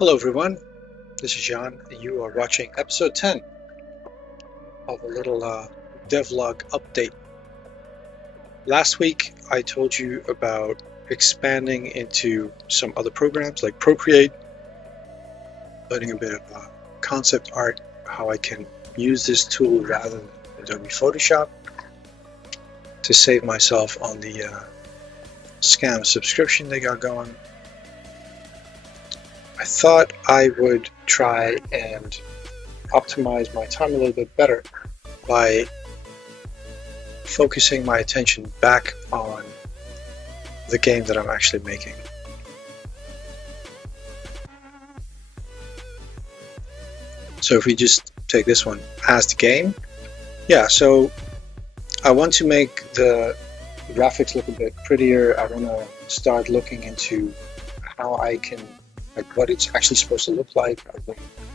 Hello everyone, this is Jan and you are watching episode 10 of a little devlog update. Last week I told you about expanding into some other programs like Procreate, learning a bit of concept art, how I can use this tool rather than Adobe Photoshop to save myself on the scam subscription they got going. I thought I would try and optimize my time a little bit better by focusing my attention back on the game that I'm actually making. So if we just take this one as the game, so I want to make the graphics look a bit prettier. I want to start looking into how I can, like what it's actually supposed to look like.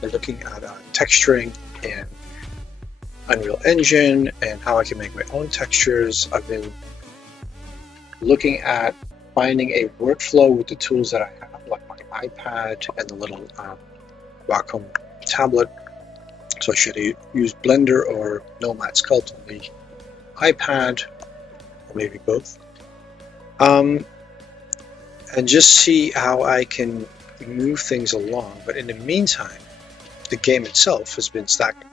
We're looking at texturing and Unreal Engine and how I can make my own textures. I've been looking at finding a workflow with the tools that I have, like my iPad and the little Wacom tablet. So I should use Blender or Nomad Sculpt on the iPad, or maybe both, and just see how I can move things along. But in the meantime, the game itself has been stagnant,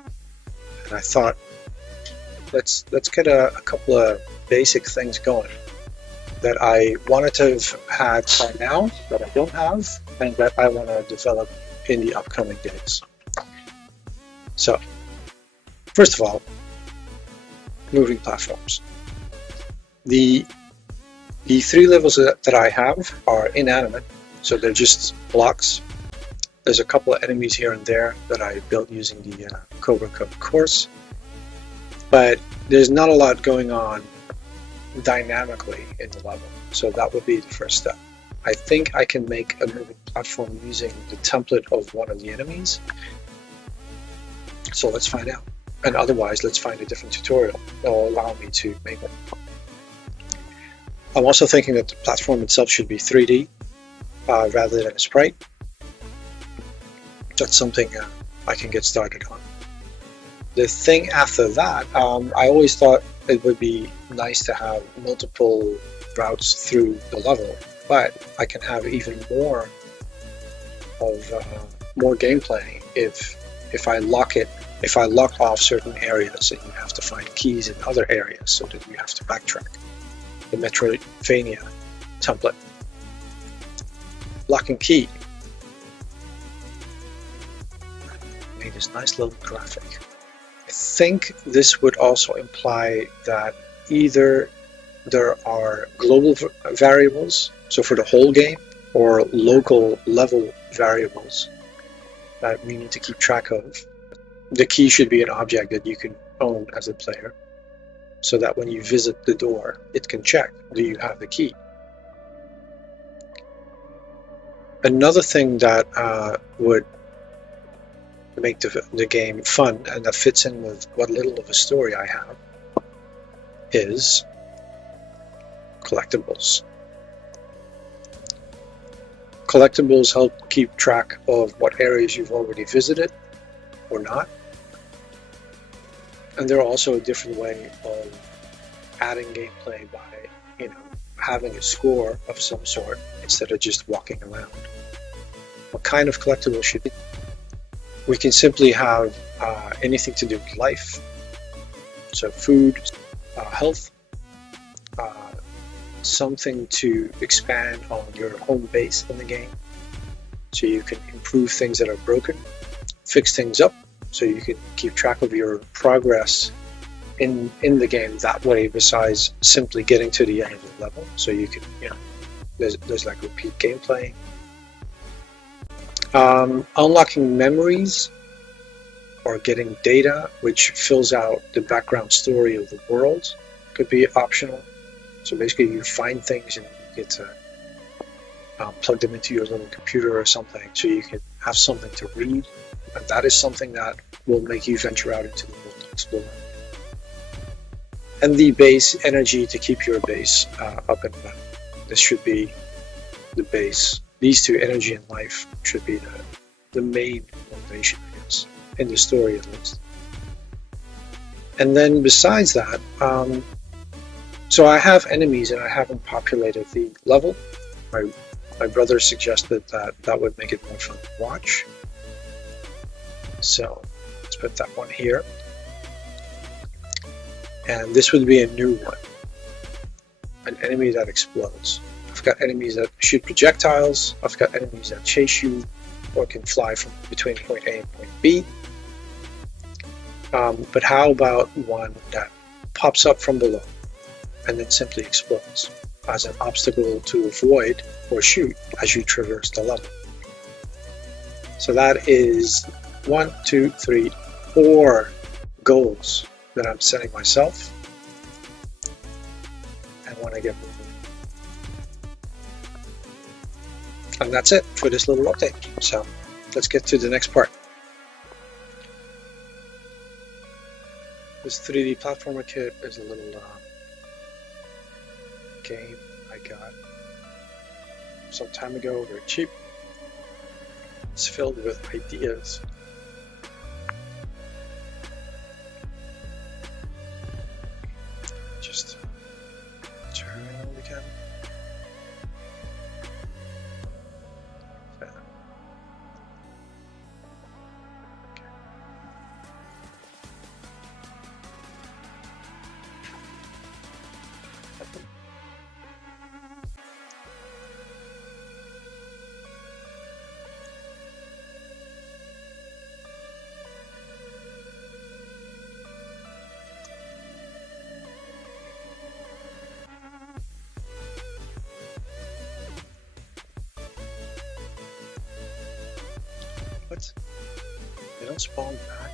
and I thought let's get a couple of basic things going that I wanted to have had by now that I don't have, and that I want to develop in the upcoming days. So first of all, moving platforms. The three levels that I have are inanimate, so they're just blocks. There's a couple of enemies here and there that I built using the Cobra Code course, but there's not a lot going on dynamically in the level, so that would be the first step. I think I can make a moving platform using the template of one of the enemies, so let's find out. And otherwise, let's find a different tutorial that will allow me to make it. I'm also thinking that the platform itself should be 3D rather than a sprite. That's something I can get started on. The thing after that, I always thought it would be nice to have multiple routes through the level, but I can have even more gameplay if I lock it. If I lock off certain areas, and you have to find keys in other areas, so that you have to backtrack. The Metroidvania template. Lock and key. Made this nice little graphic. I think this would also imply that either there are global variables, so for the whole game, or local level variables that we need to keep track of. The key should be an object that you can own as a player, so that when you visit the door, it can check, do you have the key? Another thing that would make the game fun, and that fits in with what little of a story I have, is collectibles. Collectibles help keep track of what areas you've already visited or not. And they're also a different way of adding gameplay by, having a score of some sort instead of just walking around. What kind of collectible should be? We can simply have anything to do with life, so food, health, something to expand on your home base in the game, so you can improve things that are broken, fix things up, so you can keep track of your progress in the game that way, besides simply getting to the end of the level. So you can, there's like repeat gameplay. Unlocking memories or getting data which fills out the background story of the world could be optional. So basically you find things and you get to plug them into your little computer or something, so you can have something to read. And that is something that will make you venture out into the world to explore. And the base energy to keep your base up and running. This should be the base. These two, energy and life, should be the main motivation, I guess, in the story at least. And then besides that, so I have enemies and I haven't populated the level. My brother suggested that that would make it more fun to watch. So let's put that one here. And this would be a new one. An enemy that explodes. I've got enemies that shoot projectiles. I've got enemies that chase you or can fly from between point A and point B. But how about one that pops up from below and then simply explodes as an obstacle to avoid or shoot as you traverse the level? So that is 1, 2, 3, 4 goals that I'm setting myself. And when I get moving. And that's it for this little update. So let's get to the next part. This 3D platformer kit is a little game I got some time ago, very cheap. It's filled with ideas. Just turn it on again. What? They don't spawn back?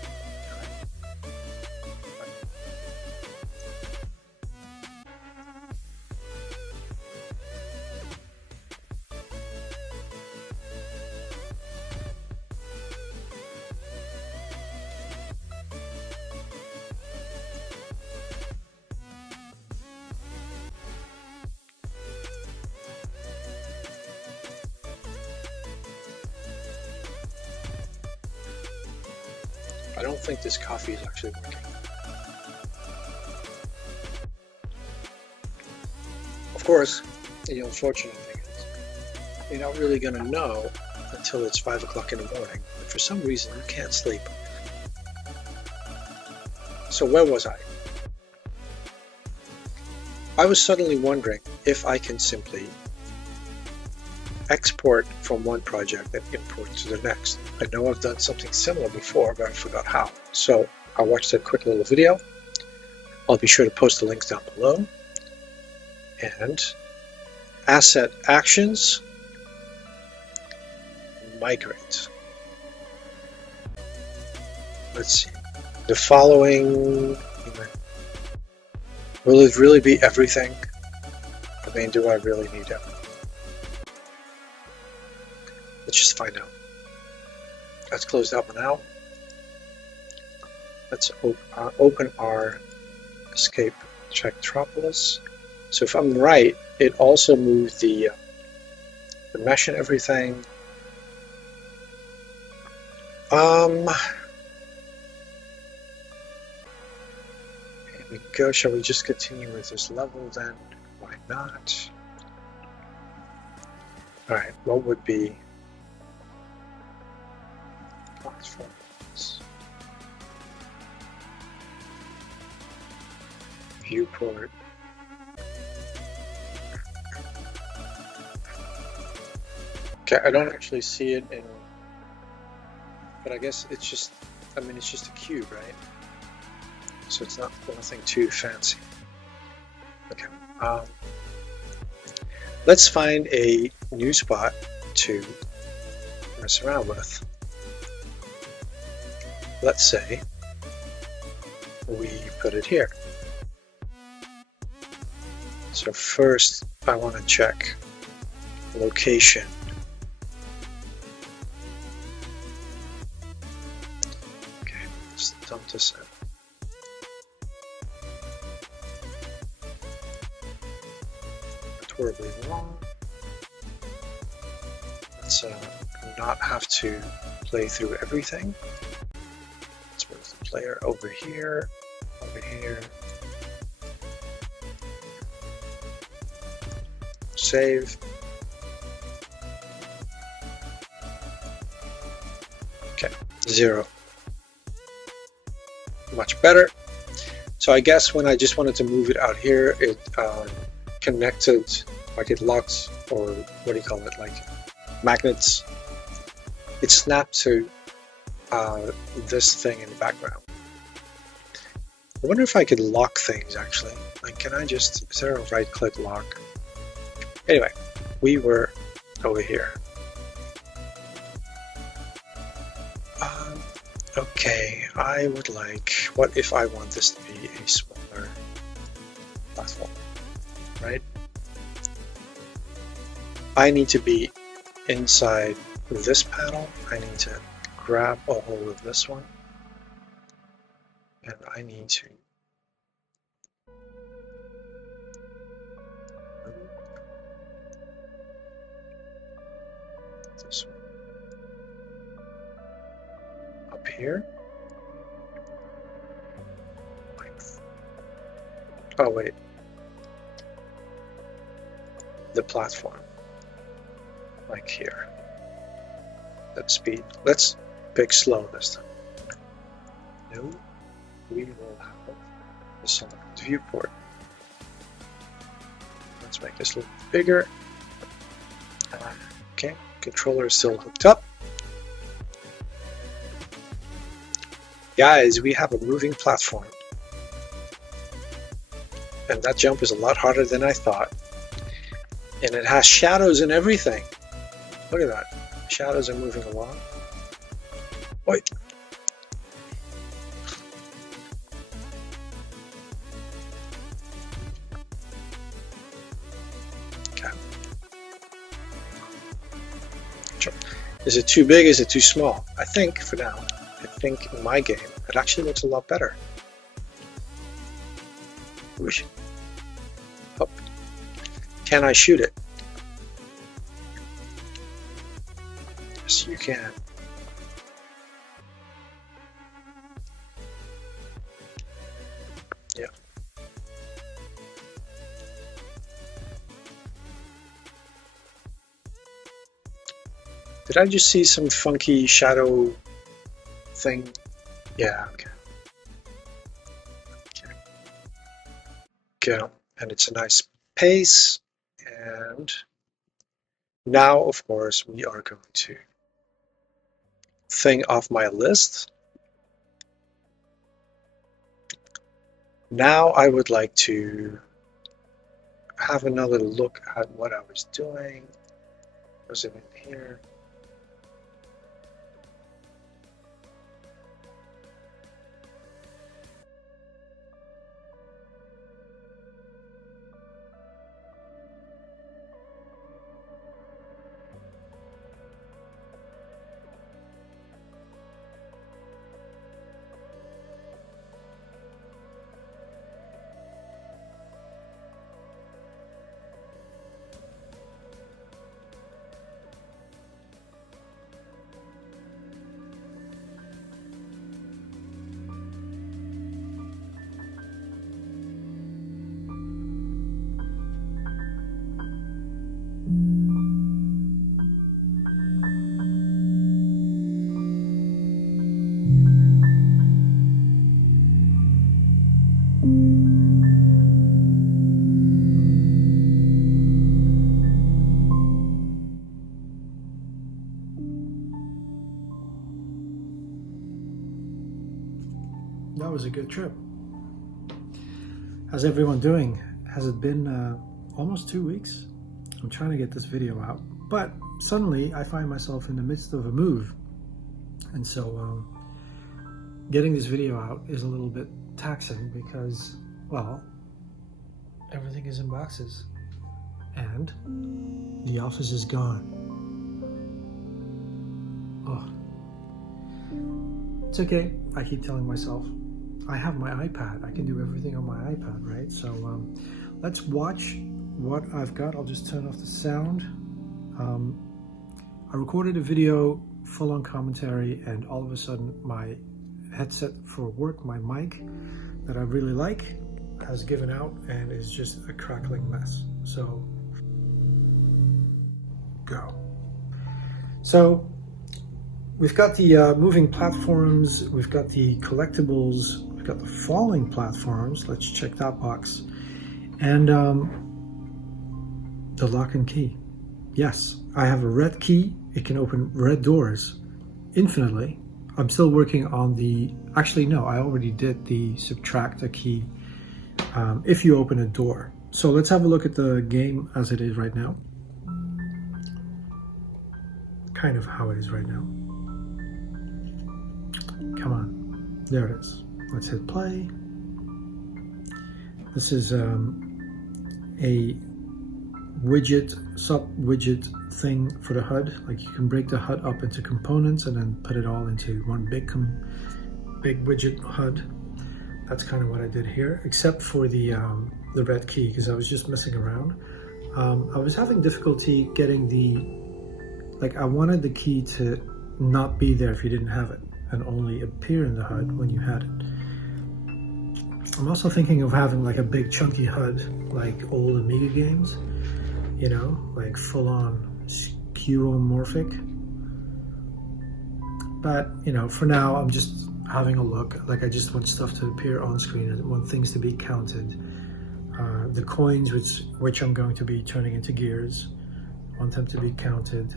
I don't think this coffee is actually working. Of course, the unfortunate thing is you're not really going to know until it's 5 o'clock in the morning. But for some reason, you can't sleep. So where was I? I was suddenly wondering if I can simply export from one project and import to the next. I know I've done something similar before, but I forgot how. So I watched a quick little video. I'll be sure to post the links down below. And asset actions, migrate. Let's see. The following, will it really be everything? I mean, do I really need everything? Let's just find out. Let's close that one out. Let's open our escape Tektropolis. So if I'm right, it also moved the mesh and everything. Here we go. Shall we just continue with this level then? Why not? All right. What would be platforms? Viewport. Okay, I don't actually see it in, but I guess it's just, I mean, it's just a cube, right? So it's not nothing too fancy. Okay, let's find a new spot to mess around with. Let's say we put it here. So first I want to check location. Okay, let's dump this in. Horribly wrong. Let's not have to play through everything. Let's move the player over here, over here. Save. Okay, 0. Much better. So I guess when I just wanted to move it out here, it connected, like it locked, or what do you call it, like magnets. It snapped to this thing in the background. I wonder if I could lock things actually. Like, can I just, is there a right click lock? Anyway, we were over here. Okay, I would like, what if I want this to be a smaller platform, right? I need to be inside this panel. I need to grab a hold of this one. And I need to this one up here. Oh wait, the platform, like here. That speed. Let's pick slow this time. No, we will have the select viewport. Let's make this a little bigger. Okay, controller is still hooked up. Guys, we have a moving platform. And that jump is a lot harder than I thought. And it has shadows and everything. Look at that. Shadows are moving along. Wait. Okay. Is it too big? Is it too small? I think for now, I think in my game, it actually looks a lot better. Whoosh. Up. Can I shoot it? Yes, you can. Yeah. Did I just see some funky shadow thing? Yeah, okay. Okay. And it's a nice pace. And now, of course, we are going to thing off my list. Now I would like to have another look at what I was doing. Was it in here? That was a good trip. How's everyone doing? Has it been almost 2 weeks? I'm trying to get this video out, but suddenly I find myself in the midst of a move. And so getting this video out is a little bit taxing because, well, everything is in boxes and the office is gone. Oh, it's okay. I keep telling myself, I have my iPad. I can do everything on my iPad, right? So let's watch what I've got. I'll just turn off the sound. I recorded a video full-on commentary, and all of a sudden my headset for work, my mic that I really like, has given out and is just a crackling mess. So go. So we've got the moving platforms, we've got the collectibles, we've got the falling platforms. Let's check that box. And the lock and key. Yes, I have a red key. It can open red doors infinitely. I'm still working on the, actually no, I already did the subtract a key if you open a door. So let's have a look at the game as it is right now. Kind of how it is right now. Come on, there it is. Let's hit play. This is a widget, sub-widget thing for the HUD. Like you can break the HUD up into components and then put it all into one big widget HUD. That's kind of what I did here, except for the red key, because I was just messing around. I was having difficulty getting I wanted the key to not be there if you didn't have it and only appear in the HUD when you had it. I'm also thinking of having like a big chunky HUD, like old Amiga games, you know, like full-on skeuomorphic. But, you know, for now, I'm just having a look. Like I just want stuff to appear on screen. I want things to be counted. The coins, which I'm going to be turning into gears, I want them to be counted.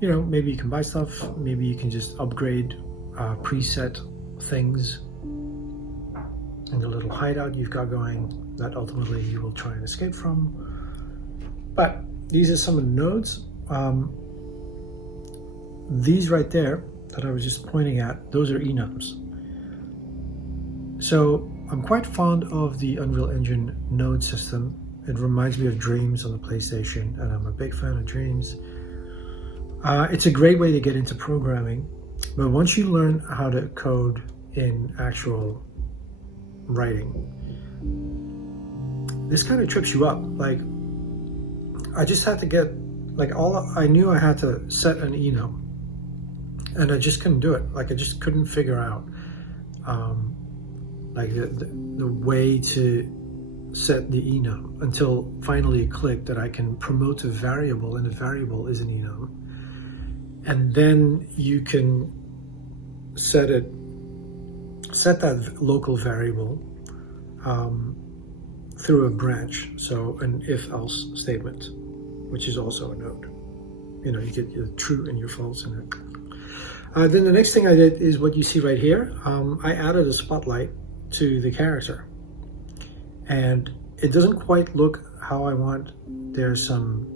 You know, maybe you can buy stuff. Maybe you can just upgrade preset things in the little hideout you've got going that ultimately you will try and escape from. But these are some of the nodes. These right there that I was just pointing at, those are enums. So I'm quite fond of the Unreal Engine node system. It reminds me of Dreams on the PlayStation, and I'm a big fan of Dreams. It's a great way to get into programming, but once you learn how to code in actual writing, this kind of trips you up. Like, I just had to get, like, I knew I had to set an enum, and I just couldn't do it. Like, I just couldn't figure out like the way to set the enum until finally it clicked that I can promote a variable, and a variable is an enum. And then you can set that local variable through a branch, so an if-else statement, which is also a node. You know, you get your true and your false in it. Then the next thing I did is what you see right here. I added a spotlight to the character, and it doesn't quite look how I want. There's some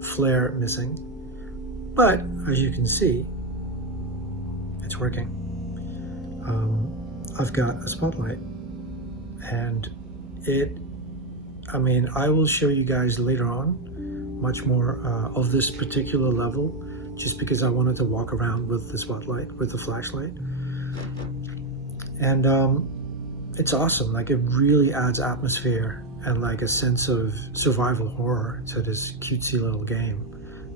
flare missing, but as you can see, it's working. I've got a spotlight, and I will show you guys later on much more of this particular level, just because I wanted to walk around with the spotlight, with the flashlight. And it's awesome. Like, it really adds atmosphere and like a sense of survival horror to this cutesy little game.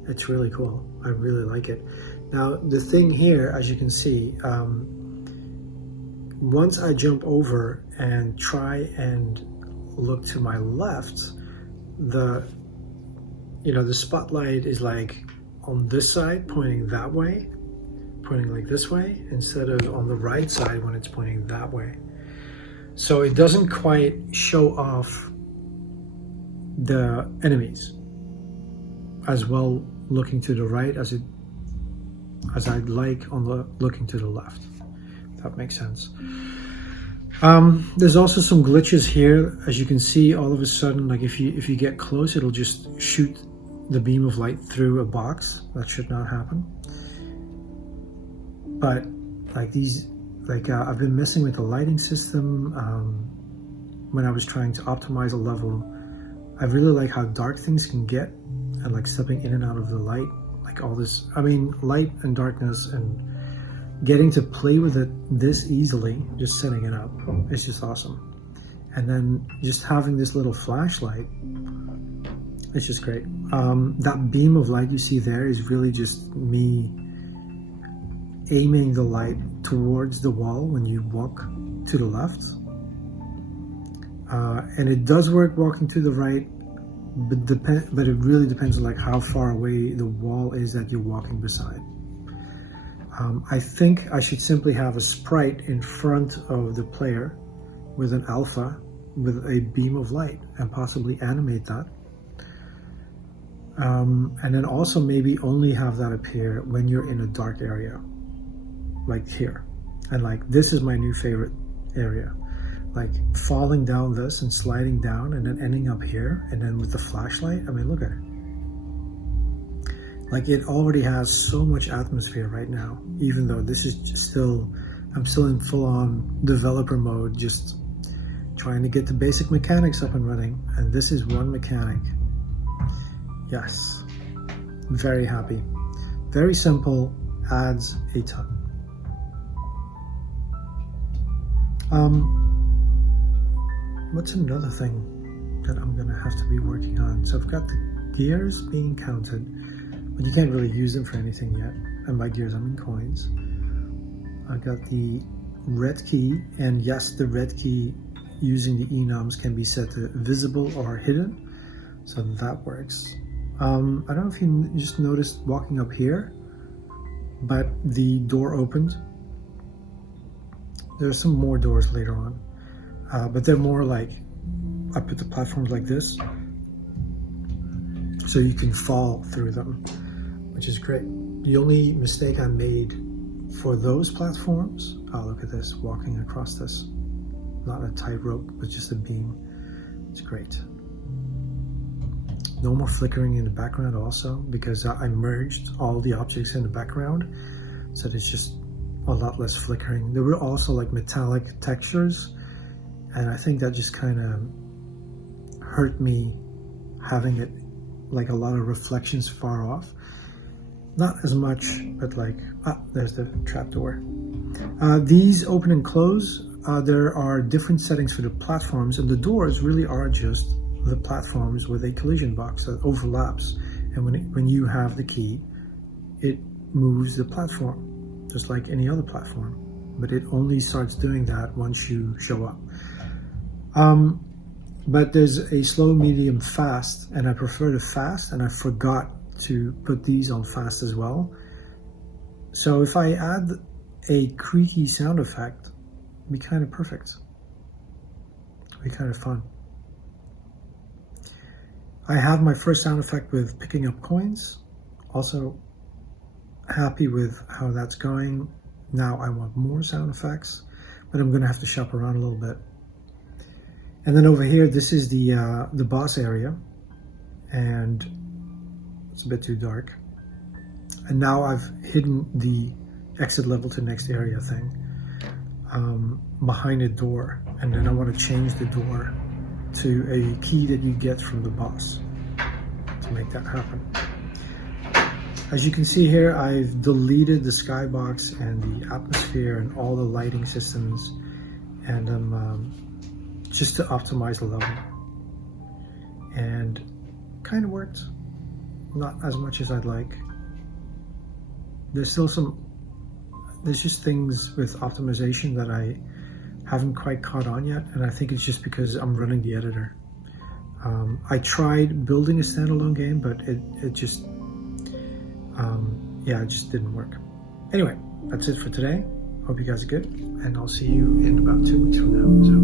It's really cool. I really like it. Now, the thing here, as you can see, once I jump over and try and look to my left, the spotlight is like on this side, pointing that way, pointing like this way, instead of on the right side when it's pointing that way. So it doesn't quite show off the enemies as well looking to the right as I'd like on the looking to the left. If that makes sense. There's also some glitches here. As you can see, all of a sudden, like if you get close, it'll just shoot the beam of light through a box. That should not happen. But like these, I've been messing with the lighting system when I was trying to optimize a level. I really like how dark things can get, and like stepping in and out of the light, like all this, light and darkness, and getting to play with it this easily, just setting it up, it's just awesome. And then just having this little flashlight It's just great. That beam of light you see there is really just me aiming the light towards the wall when you walk to the left. And it does work walking to the right, but it really depends on like how far away the wall is that you're walking beside. I think I should simply have a sprite in front of the player with an alpha with a beam of light and possibly animate that. And then also maybe only have that appear when you're in a dark area, like here. And like this is my new favorite area. Like falling down this and sliding down and then ending up here, and then with the flashlight, I mean, look at it. Like it already has so much atmosphere right now, even though this is still, I'm still in full-on developer mode, just trying to get the basic mechanics up and running. And this is one mechanic. Yes, very happy. Very simple, adds a ton. What's another thing that I'm gonna have to be working on? So I've got the gears being counted, but you can't really use them for anything yet. And by gears, I mean coins. I got the red key, and yes, the red key using the enums can be set to visible or hidden, so that works. I don't know if you just noticed walking up here, but the door opened. There are some more doors later on, but they're more like, I put the platforms like this, so you can fall through them, which is great. The only mistake I made for those platforms, oh look at this, walking across this, not a tightrope, but just a beam. It's great. No more flickering in the background also, because I merged all the objects in the background, so there's just a lot less flickering. There were also like metallic textures, and I think that just kind of hurt me having it like a lot of reflections far off. Not as much, but like, there's the trapdoor. These open and close, there are different settings for the platforms, and the doors really are just the platforms with a collision box that overlaps, and when you have the key, it moves the platform just like any other platform, but it only starts doing that once you show up. But there's a slow, medium, fast, and I prefer the fast, and I forgot to put these on fast as well. So if I add a creaky sound effect, it'd be kind of perfect. It'd be kind of fun. I have my first sound effect with picking up coins. Also happy with how that's going. Now I want more sound effects, but I'm gonna have to shop around a little bit. And then over here, this is the boss area, and it's a bit too dark. And now I've hidden the exit level to next area thing behind a door, and then I want to change the door to a key that you get from the boss to make that happen. As you can see here, I've deleted the skybox and the atmosphere and all the lighting systems, and just to optimize the level. And kind of worked. Not as much as I'd like. There's just things with optimization that I haven't quite caught on yet, and I think it's just because I'm running the editor. I tried building a standalone game, but it just didn't work. Anyway, that's it for today. Hope you guys are good, and I'll see you in about 2 weeks from now. So.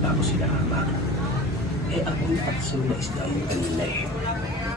Tapos sila ama. Eh ako'y patso na isda yung kanila eh.